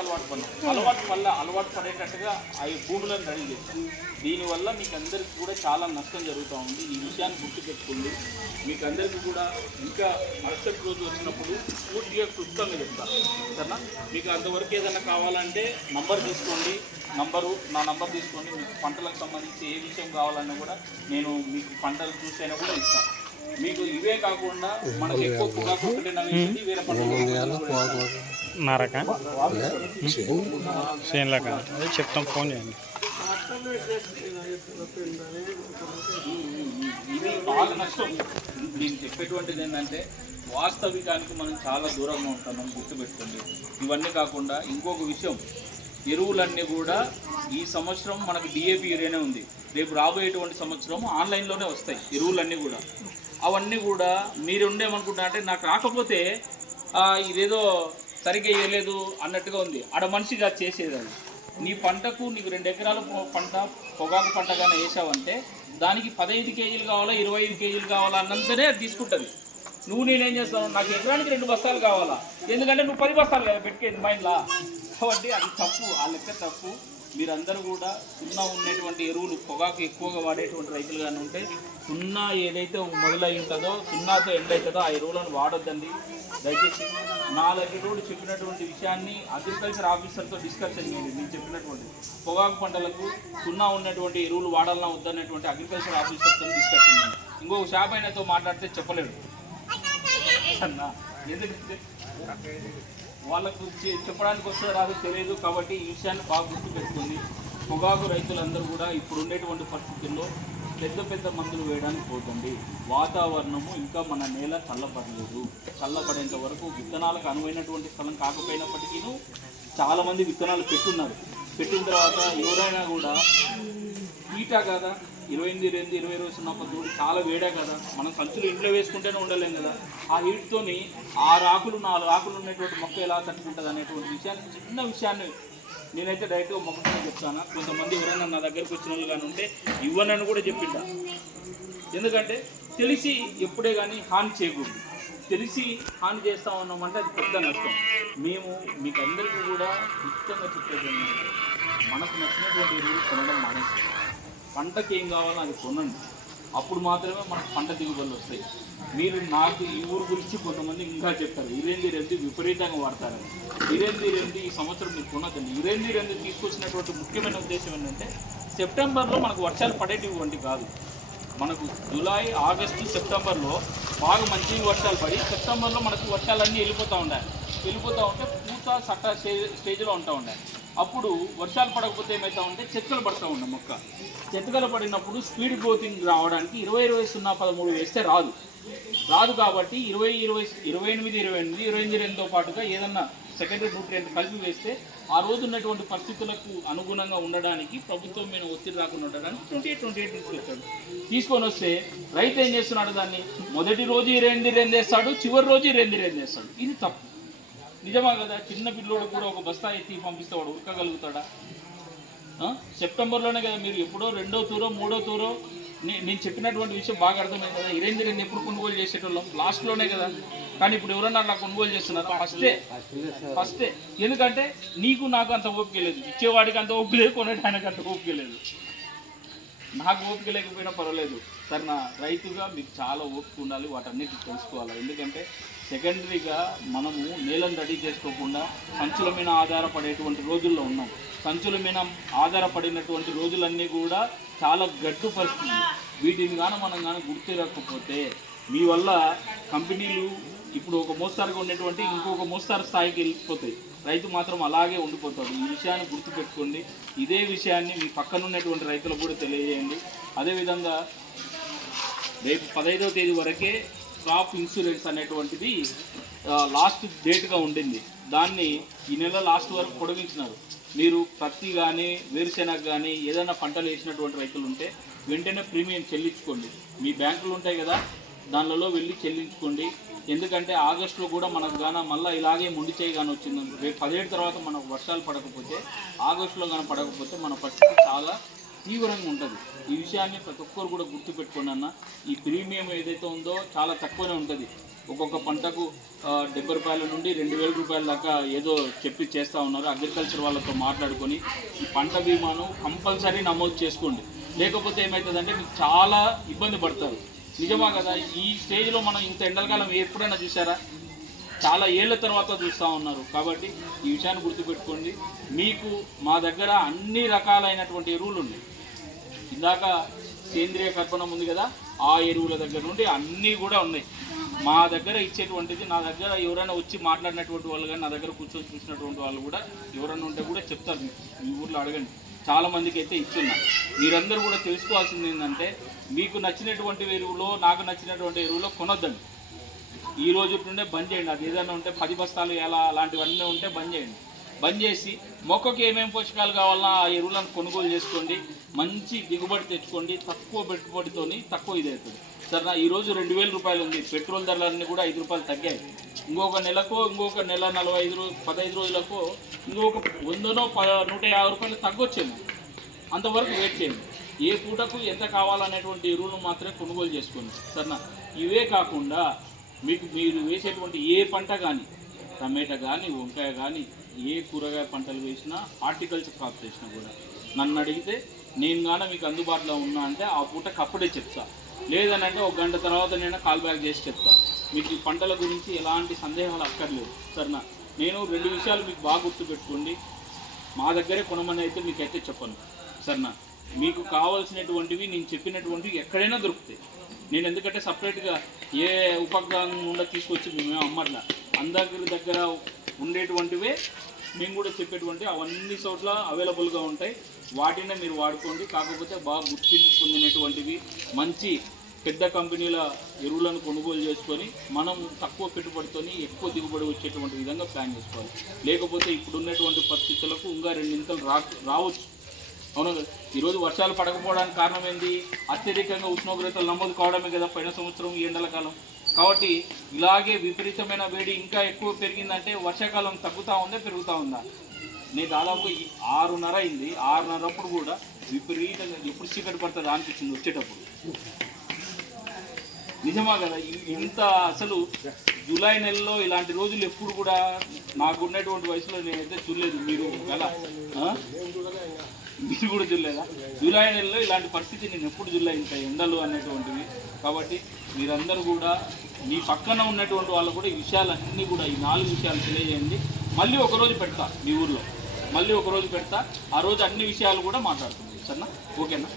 అలవాటు వల్ల అలవాటు పడేటట్టుగా ఆ భూములను రెడీ చేస్తాం. దీనివల్ల మీకు అందరికీ కూడా చాలా నష్టం జరుగుతూ ఉంది. ఈ విషయాన్ని గుర్తుపెట్టుకోండి. మీకు అందరికీ కూడా ఇంకా మరుసటి రోజు వచ్చినప్పుడు పూర్తిగా క్లుప్తంగా చెప్తాను సరేనా. మీకు అంతవరకు ఏదైనా కావాలంటే నంబర్ తీసుకోండి, నా నంబర్ తీసుకోండి. మీకు పంటలకు సంబంధించి ఏ విషయం కావాలన్నా కూడా నేను మీకు పంటలు చూసైనా కూడా ఇస్తాను. మీకు ఇవే కాకుండా మనకి ఎక్కువ పొగాకు ఒకటి నవ్వుతుంది, వేరే పంటలు అదే చెప్తాం, ఫోన్ చేయండి. ఇది బాగా నష్టం. నేను చెప్పేటువంటిది ఏంటంటే వాస్తవికానికి మనం చాలా దూరంగా ఉంటున్నాం, గుర్తుపెట్టుకోండి. ఇవన్నీ కాకుండా ఇంకొక విషయం, ఎరువులన్నీ కూడా ఈ సంవత్సరం మనకు డిఏపి యూరియానే ఉంది. రేపు రాబోయేటువంటి సంవత్సరం ఆన్లైన్లోనే వస్తాయి ఎరువులన్నీ కూడా. అవన్నీ కూడా మీరు ఉండేమనుకుంటున్నారంటే నాకు రాకపోతే ఇదేదో సరిగ్గా వేయలేదు అన్నట్టుగా ఉంది. ఆడ మనిషిగా చేసేది అది. నీ పంటకు నీకు 2 ఎకరాల పంట పొగాకు పంట కానీ వేసావంటే దానికి 15 కేజీలు కావాలా 25 కేజీలు కావాలా అన్నంతనే అది తీసుకుంటుంది. నువ్వు నేనేం చేస్తాను, నాకు ఎకరానికి 2 బస్తాలు కావాలా, ఎందుకంటే నువ్వు 10 బస్తాలు కదా పెట్టుకేది మైండ్లా. కాబట్టి అది తప్పు, ఆ లెక్క తప్పు. మీరందరూ కూడా సున్నా ఉన్నటువంటి ఎరువులు పొగాకు ఎక్కువగా వాడేటువంటి రైతులు కానీ ఉంటే సున్నా ఏదైతే మొదలై ఉంటుందో సున్నాతో ఎండ్ అవుతుందో ఆ ఎరువులను వాడొద్దండి దయచేసి. నా దగ్గర కూడా చెప్పినటువంటి విషయాన్ని అగ్రికల్చర్ ఆఫీసర్తో డిస్కషన్ చేయండి. నేను చెప్పినటువంటి పొగాకు పంటలకు సున్నా ఉన్నటువంటి ఎరువులు వాడాలన్నా వద్దనేటువంటి అగ్రికల్చర్ ఆఫీసర్తో డిస్కషన్ చేయండి. ఇంకొక షాప్ అయినతో మాట్లాడితే చెప్పలేడు అన్న, ఎందుకంటే వాళ్ళకు చెప్పడానికి వస్తుందో రాదో తెలియదు. కాబట్టి ఈ విషయాన్ని బాగా గుర్తుపెట్టుకుంది. పొగాకు రైతులందరూ కూడా ఇప్పుడు ఉండేటువంటి పరిస్థితుల్లో పెద్ద మందులు వేయడానికి పోతుంది. వాతావరణము ఇంకా మన నేల చల్లబడలేదు. చల్లబడేంత వరకు విత్తనాలకు అనువైనటువంటి స్థలం కాకపోయినప్పటికీ చాలామంది విత్తనాలు పెట్టున్నారు. పెట్టిన తర్వాత ఎవరైనా కూడా హీటా కదా 28-20 తోటి చాలా వేడా కదా, మనం సంచులు ఇంట్లో వేసుకుంటేనే ఉండలేం కదా. ఆ హీట్తోని 6 ఆకులు 4 ఆకులు ఉన్నటువంటి మొక్క ఎలా తట్టుకుంటుంది అనేటువంటి విషయాన్ని, చిన్న విషయాన్ని నేనైతే డైరెక్ట్గా మొక్కనే చెప్తాను. కొంతమంది ఎవరైనా నా దగ్గరికి వచ్చిన వాళ్ళు కానీ ఉంటే ఇవ్వనని కూడా చెప్పిందా. ఎందుకంటే తెలిసి ఎప్పుడే కానీ హాని చేయకూడదు. తెలిసి హాని చేస్తా ఉన్నామంటే అది పెద్ద నష్టం. మేము మీకు అందరికీ కూడా ఇష్టంగా చెప్పేది మనకు నచ్చినటువంటి ఎరువులు కొనడం మానేసి పంటకి ఏం కావాలో అది కొనండి. అప్పుడు మాత్రమే మనకు పంట దిగుబడులు వస్తాయి. మీరు నాకు ఈ ఊరు గురించి కొంతమంది ఇంకా చెప్తారు ఇరేంది విపరీతంగా వాడతారని. ఇరేంది ఈ సంవత్సరం మీరు కొనకండి. ఇరేంది తీసుకొచ్చినటువంటి ముఖ్యమైన ఉద్దేశం ఏంటంటే సెప్టెంబర్లో మనకు వర్షాలు పడేటివంటి కాదు. మనకు జూలై, ఆగస్టు, సెప్టెంబర్లో బాగా మంచి వర్షాలు పడి సెప్టెంబర్లో మనకు వర్షాలన్నీ వెళ్ళిపోతూ ఉంటే పూత సట్ట స్టేజ్లో ఉంటూ ఉండాలి. అప్పుడు వర్షాలు పడకపోతే ఏమవుతా ఉంటే చెత్తలు పడుతూ ఉండే మొక్క. చెత్తలు పడినప్పుడు స్పీడ్ గ్రోతింగ్ రావడానికి 20-20-0-13 వేస్తే రాదు. కాబట్టి 28-28-28-28తో పాటుగా ఏదన్నా సెకండరీ న్యూట్రియంట్ కలిపి వేస్తే ఆ రోజు ఉన్నటువంటి పరిస్థితులకు అనుగుణంగా ఉండడానికి ప్రభుత్వం మీద ఒత్తిడి రాకుండా ఉండడానికి 28-28 తీసుకొని వస్తే రైతు ఏం చేస్తున్నాడు, దాన్ని మొదటి రోజు 28 వేస్తాడు, చివరి రోజు 28 వేస్తాడు. ఇది తప్పు. నిజమా కదా? చిన్న పిల్లోడు కూడా ఒక బస్తా ఎత్తి పంపిస్తే వాడు ఉరకగలుగుతాడా? సెప్టెంబర్లోనే కదా మీరు ఎప్పుడో 2వ తూరో 3వ తూరో నేను చెప్పినటువంటి విషయం బాగా అర్థమైంది కదా. 28 ఎప్పుడు కొనుగోలు చేసేటోళ్ళం లాస్ట్లోనే కదా. కానీ ఇప్పుడు ఎవరన్నా అలా కొనుగోలు చేస్తున్నారు ఫస్టే. ఎందుకంటే నీకు నాకు అంత ఓపిక లేదు, ఇచ్చేవాడికి అంత ఓపిక లేదు, కొనేటానికి అంత ఓపిక లేదు. నాకు ఓపిక లేకపోయినా పర్వాలేదు సార్, నా రైతుగా మీకు చాలా ఓపిక ఉండాలి, వాటన్నిటిని తెలుసుకోవాలి. ఎందుకంటే సెకండరీగా మనము నేలను రెడీ చేసుకోకుండా సంచుల మీద ఆధారపడేటువంటి రోజుల్లో ఉన్నాం. సంచుల మీద ఆధారపడినటువంటి రోజులన్నీ కూడా చాలా గడ్డు పరిస్థితి. వీటిని కానీ మనం కానీ గుర్తిరకపోతే మీ వల్ల కంపెనీలు ఇప్పుడు ఒక మోస్తారుగా ఉండేటువంటి ఇంకొక మోస్తారు స్థాయికి వెళ్ళిపోతాయి. రైతు మాత్రం అలాగే ఉండిపోతాడు. ఈ విషయాన్ని గుర్తుపెట్టుకోండి. ఇదే విషయాన్ని మీ పక్కన ఉన్నటువంటి రైతులకు కూడా తెలియజేయండి. అదేవిధంగా రేపు 15వ తేదీ వరకే క్రాప్ ఇన్సూరెన్స్ అనేటువంటిది లాస్ట్ డేట్గా ఉండింది. దాన్ని ఈ నెల లాస్ట్ వరకు పొడిగించినారు. మీరు పత్తి కానీ వేరుశెనగ కానీ ఏదైనా పంటలు వేసినటువంటి రైతులు ఉంటే వెంటనే ప్రీమియం చెల్లించుకోండి. మీ బ్యాంకులు ఉంటాయి కదా, దానిలో వెళ్ళి చెల్లించుకోండి. ఎందుకంటే ఆగస్టులో కూడా మనకు గాన మళ్ళీ ఇలాగే మొండి చేయి కానీ వచ్చింది. రేపు 17 తర్వాత మనకు వర్షాలు పడకపోతే, ఆగస్టులో కానీ పడకపోతే మన పరిస్థితి చాలా తీవ్రంగా ఉంటుంది. ఈ విషయాన్ని ప్రతి ఒక్కరు కూడా గుర్తుపెట్టుకోండి అన్న. ఈ ప్రీమియం ఏదైతే ఉందో చాలా తక్కువనే ఉంటుంది. ఒక్కొక్క పంటకు 70 రూపాయల నుండి 2000 రూపాయల దాకా ఏదో చెప్పి చేస్తూ ఉన్నారు. అగ్రికల్చర్ వాళ్ళతో మాట్లాడుకొని ఈ పంట బీమాను కంపల్సరీ నమోదు చేసుకోండి. లేకపోతే ఏమవుతుందంటే మీకు చాలా ఇబ్బంది పడతారు. నిజమా కదా? ఈ స్టేజ్లో మనం ఇంత ఎండలకాలం ఎప్పుడైనా చూసారా? చాలా ఏళ్ళ తర్వాత చూస్తూ ఉన్నారు. కాబట్టి ఈ విషయాన్ని గుర్తుపెట్టుకోండి. మీకు మా దగ్గర అన్ని రకాలైనటువంటి ఎరువులు ఉన్నాయి. ఇందాక సేంద్రియ కర్బనం ఉంది కదా, ఆ ఎరువుల దగ్గర నుండి అన్నీ కూడా ఉన్నాయి మా దగ్గర ఇచ్చేటువంటిది. నా దగ్గర ఎవరైనా వచ్చి మాట్లాడినటువంటి వాళ్ళు కానీ నా దగ్గర కూర్చొని చూసినటువంటి వాళ్ళు కూడా ఎవరైనా ఉంటే కూడా చెప్తారు. మీ ఊర్లో అడగండి, చాలామందికి అయితే ఇచ్చున్నారు. మీరందరూ కూడా తెలుసుకోవాల్సింది ఏంటంటే మీకు నచ్చినటువంటి ఎరువులో నాకు నచ్చినటువంటి ఎరువులో కొనొద్దండి. ఈ రోజు నుండే బంద్ చేయండి. అది ఏదైనా ఉంటే 10 బస్తాలు ఎలా అలాంటివన్నీ ఉంటే బంద్ చేయండి. బంద్ చేసి మొక్కకి ఏమేమి పోషకాలు కావాలన్నా ఆ ఎరువులను కొనుగోలు చేసుకోండి. మంచి దిగుబడి తెచ్చుకోండి. తక్కువ పెట్టుబడితోని తక్కువ ఇది అవుతుంది. సరే, ఈరోజు 2000 రూపాయలు ఉంది. పెట్రోల్ ధరలన్నీ కూడా 5 రూపాయలు తగ్గాయి. ఇంకొక నెలకు, ఇంకొక నెల 15 రోజులకు ఇంకొక 100నో 150 రూపాయలు తగ్గొచ్చేమో. అంతవరకు వెయిట్ చేయండి. ఏ పూటకు ఎంత కావాలనేటువంటి ఎరువులు మాత్రమే కొనుగోలు చేసుకోండి. సరేనా? ఇవే కాకుండా మీరు వేసేటువంటి ఏ పంట కానీ, టమాటా కానీ, వంకాయ కానీ, ఏ కూరగాయ పంటలు వేసినా, హార్టికల్చర్ క్రాప్స్ వేసినా కూడా నన్ను అడిగితే నేను కానీ మీకు అందుబాటులో ఉన్నా అంటే ఆ పూటకు అప్పుడే చెప్తా. లేదనంటే 1 గంట తర్వాత నేను కాల్ బ్యాక్ చేసి చెప్తా. మీకు ఈ పంటల గురించి ఎలాంటి సందేహాలు అక్కర్లేదు. సరేనా? నేను 2 విషయాలు మీకు బాగా గుర్తుపెట్టుకోండి. మా దగ్గరే కొనమని అయితే మీకైతే చెప్పను. సరేనా? మీకు కావాల్సినటువంటివి నేను చెప్పినటువంటివి ఎక్కడైనా దొరుకుతాయి. నేను ఎందుకంటే సపరేట్గా ఏ ఉపగ్రహం నుండి తీసుకొచ్చి మేము అమ్మట్లా. అందరి దగ్గర ఉండేటువంటివే మేము కూడా చెప్పేటువంటి అవన్నీ చోట్ల అవైలబుల్గా ఉంటాయి. వాటినే మీరు వాడుకోండి. కాకపోతే బాగా గుర్తింపు పొందినటువంటివి మంచి పెద్ద కంపెనీల ఎరువులను కొనుగోలు చేసుకొని మనం తక్కువ పెట్టుబడితో ఎక్కువ దిగుబడి వచ్చేటువంటి విధంగా ప్లాన్ చేసుకోవాలి. లేకపోతే ఇప్పుడున్నటువంటి పరిస్థితులకు ఇంకా 2 ఇంతలు రావచ్చు. అవును కదా? ఈరోజు వర్షాలు పడకపోవడానికి కారణం ఏంటి? అత్యధికంగా ఉష్ణోగ్రతలు నమోదు కావడమే కదా పోయిన సంవత్సరం ఈ ఎండల కాలం. కాబట్టి ఇలాగే విపరీతమైన వేడి ఇంకా ఎక్కువ పెరిగిందంటే వర్షాకాలం తగ్గుతూ ఉందా పెరుగుతూ ఉందా? నేను దాదాపు 6:30 అయింది. 6:30 అప్పుడు కూడా విపరీతంగా ఎప్పుడు చీకటి పడుతుంది అనిపించింది వచ్చేటప్పుడు. నిజమా కదా? ఇంత అసలు జూలై నెలలో ఇలాంటి రోజులు ఎప్పుడు కూడా నాకు ఉన్నటువంటి వయసులో నేనైతే చూడలేదు. మీరు కదా మీరు కూడా చూడలేదా? జూలై నెలలో ఇలాంటి పరిస్థితి నేను ఎప్పుడు చూడలేదు, ఇంత ఎండలు అనేటువంటివి. కాబట్టి మీరందరూ కూడా మీ పక్కన ఉన్నటువంటి వాళ్ళు కూడా ఈ విషయాలన్నీ కూడా ఈ 4 విషయాలు తెలియజేయండి. మళ్ళీ ఒకరోజు పెడతా మీ ఊర్లో, మళ్ళీ ఒకరోజు పెడతా. ఆ రోజు అన్ని విషయాలు కూడా మాట్లాడుతుంది. సరేనా? ఓకేనా?